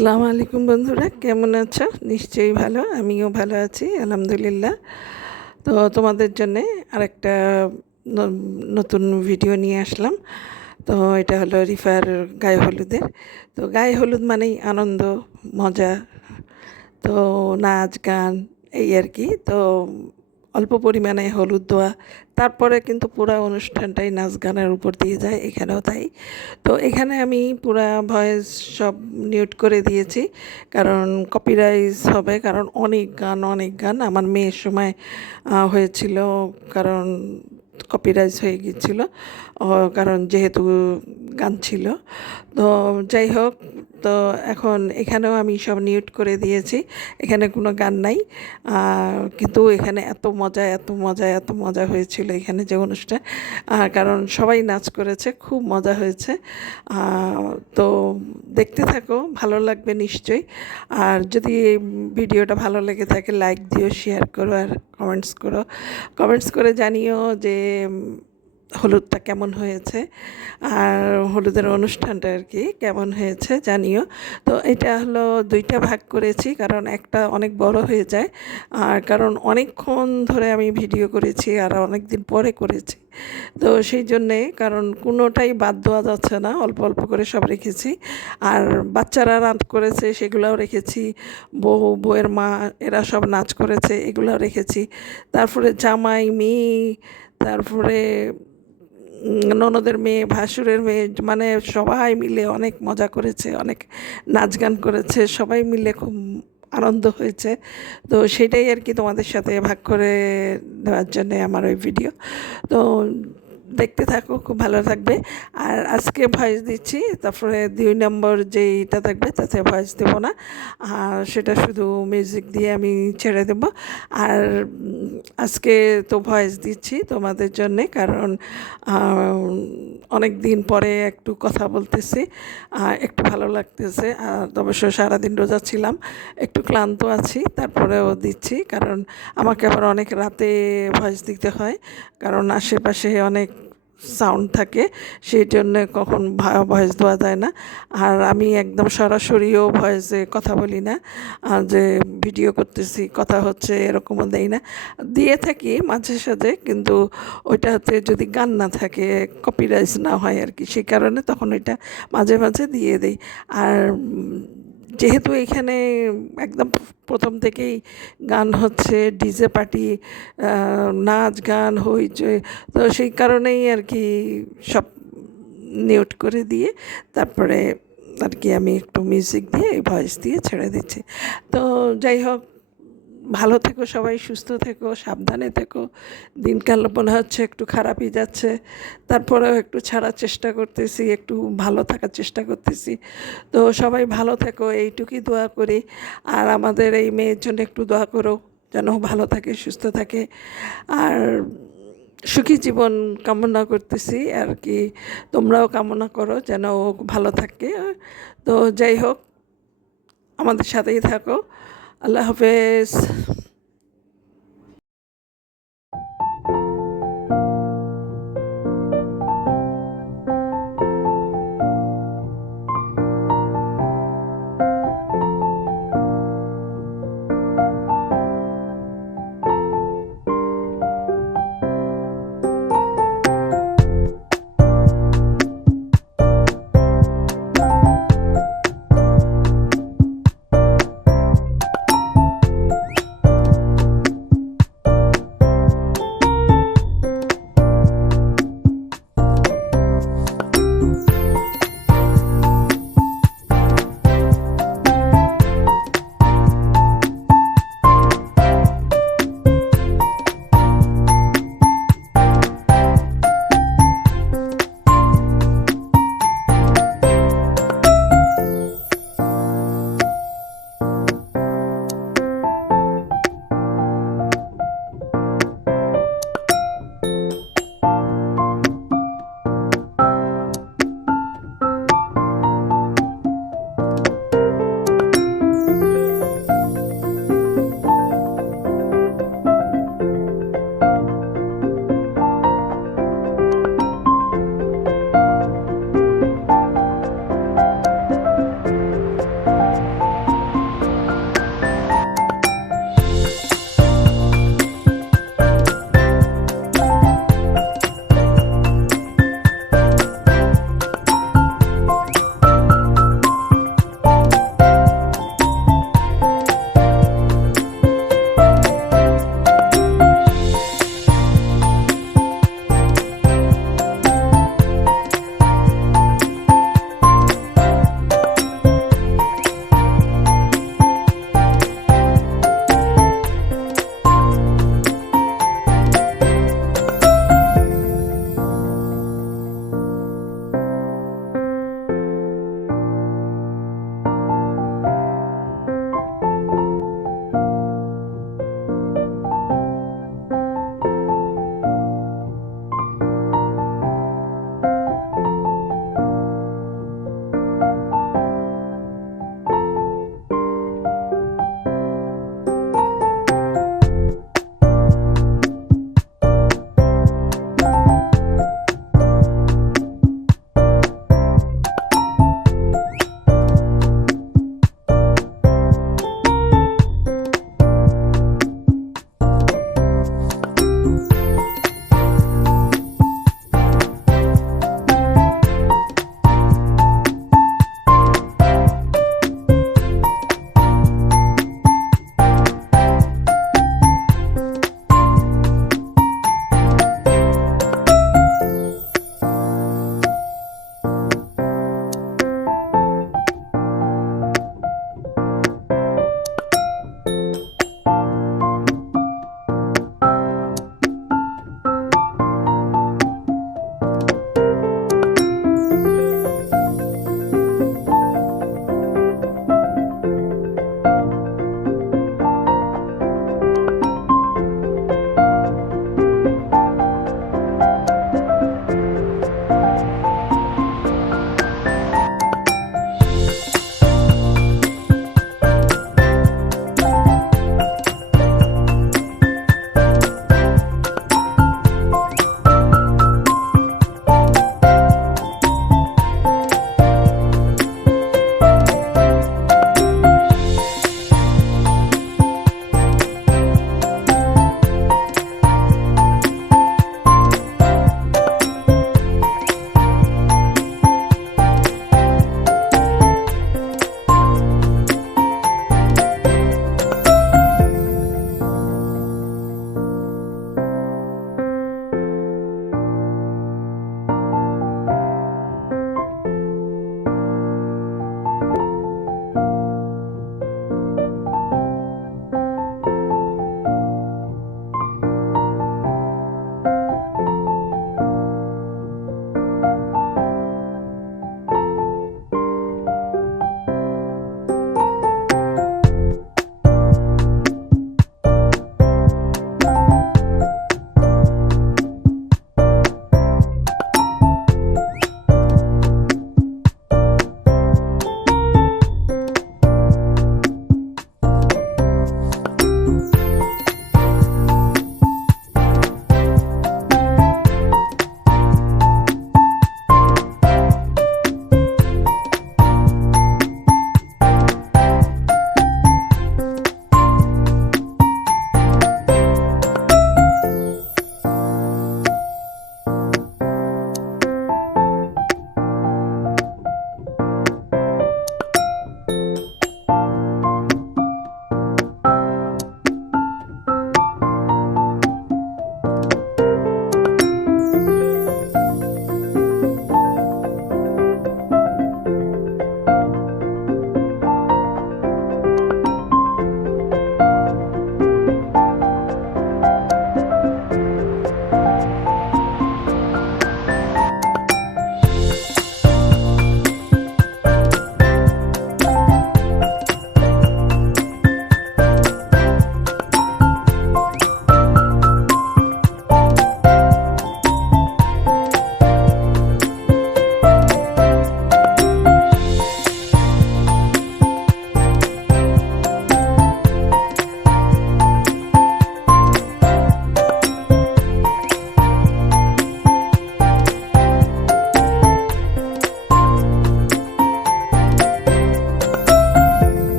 আসসালামু আলাইকুম বন্ধুরা, কেমন আছো? নিশ্চয়ই ভালো, আমিও ভালো আছি, আলহামদুলিল্লাহ। তো তোমাদের জন্যে আরেকটা নতুন ভিডিও নিয়ে আসলাম। তো এটা হলো রিফার গায়ে হলুদের। তো গায়ে হলুদ মানেই আনন্দ, মজা, তো নাচ, গান, এই আর কি। তো অল্প পরিমাণে হলুদ দেওয়া তারপরে কিন্তু পুরো অনুষ্ঠানটাই নাচ গানের উপর দিয়ে যায়, এখানেও তাই। তো এখানে আমি পুরা ভয়েস সব মিউট করে দিয়েছি, কারণ কপিরাইজ হবে, কারণ অনেক গান অনেক গান আমার মেয়ের সময় হয়েছিল, কারণ কপিরাইজ হয়ে গিয়েছিল। কারণ যেহেতু গান ছিল। তো যাই হোক, তো এখন এখানেও আমি সব মিউট করে দিয়েছি। এখানে কোনো গান নাই। কিন্তু এখানে এত মজা এত মজা এত মজা হয়েছিল এখানে যে অনুষ্ঠান। কারণ সবাই নাচ করেছে, খুব মজা হয়েছে। তো দেখতে থাকো, ভালো লাগবে নিশ্চয়ই। আর যদি ভিডিওটা ভালো লেগে থাকে, লাইক দিও, শেয়ার করো আর কমেন্টস করো। কমেন্টস করে জানিও যে হলুদটা কেমন হয়েছে আর হলুদের অনুষ্ঠানটা আর কি কেমন হয়েছে জানিও। তো এটা হলো দুইটা ভাগ করেছি, কারণ একটা অনেক বড় হয়ে যায় আর কারণ অনেকক্ষণ ধরে আমি ভিডিও করেছি আর অনেক দিন পরে করেছি। তো সেই জন্যে কারণ কোনোটাই বাদ দেওয়া যাচ্ছে না, অল্প অল্প করে সব রেখেছি। আর বাচ্চারা নাচ করেছে সেগুলোও রেখেছি, বউ, বউয়ের মা, এরা সব নাচ করেছে এগুলোও রেখেছি। তারপরে জামাই, মেয়ে, তারপরে ননদের মেয়ে, ভাসুরের মেয়ে মানে সবাই মিলে অনেক মজা করেছে, অনেক নাচ গান করেছে, সবাই মিলে খুব আনন্দ হয়েছে। তো সেটাই আর কি তোমাদের সাথে ভাগ করে দেওয়ার জন্যে আমার ওই ভিডিও তো দেখতে থাকো, খুব ভালো থাকবে। আর আজকে ভয়েস দিচ্ছি, তারপরে দুই নম্বর যেইটা থাকবে তাতে ভয়েস দেবো না। আর সেটা শুধু মিউজিক দিয়ে আমি ছেড়ে দেবো। আর আজকে তো ভয়েস দিচ্ছি তোমাদের জন্যে, কারণ অনেক দিন পরে একটু কথা বলতেছি একটু ভালো লাগতেছে। আর অবশ্য সারাদিন রোজা ছিলাম, একটু ক্লান্ত আছি, তারপরেও দিচ্ছি। কারণ আমাকে আবার অনেক রাতে ভয়েস দিতে হয়, কারণ আশেপাশে অনেক সাউন্ড থাকে, সেই জন্য কখন ভয়েস দেওয়া যায় না। আর আমি একদম সরাসরিও ভয়েসে কথা বলি না যে ভিডিও করতেছি, কথা হচ্ছে এরকমও দেই না। দিয়ে থাকি মাঝে সাঝে, কিন্তু ওইটাতে যদি গান না থাকে কপিরাইজ না হয় আর কি, সেই কারণে তখন ওইটা মাঝে মাঝে দিয়ে দেই। আর যেহেতু এখানে একদম প্রথম থেকেই গান হচ্ছে, ডিজে পার্টি নাচ গান, হইচই, তো সেই কারণেই আর কি সব নিউট করে দিয়ে তারপরে আর কি আমি একটু মিউজিক দিয়ে ভয়েস দিয়ে ছেড়ে দিচ্ছি। তো যাই হোক ভালো থেকো, সবাই সুস্থ থেকো, সাবধানে থেকো। দিনকাল মনে হচ্ছে একটু খারাপই যাচ্ছে। তারপরেও একটু ছাড়ার চেষ্টা করতেছি, একটু ভালো থাকার চেষ্টা করতেছি। তো সবাই ভালো থেকো, এইটুকুই দোয়া করি। আর আমাদের এই মেয়ের জন্য একটু দোয়া করো, যেন ভালো থাকে, সুস্থ থাকে। আর সুখী জীবন কামনা করতেছি, আর কি। তোমরাও কামনা করো, যেন ও ভালো থাকে। তো যাই হোক, আমাদের সাথেই থাকো। আল্লাহ হাফেজ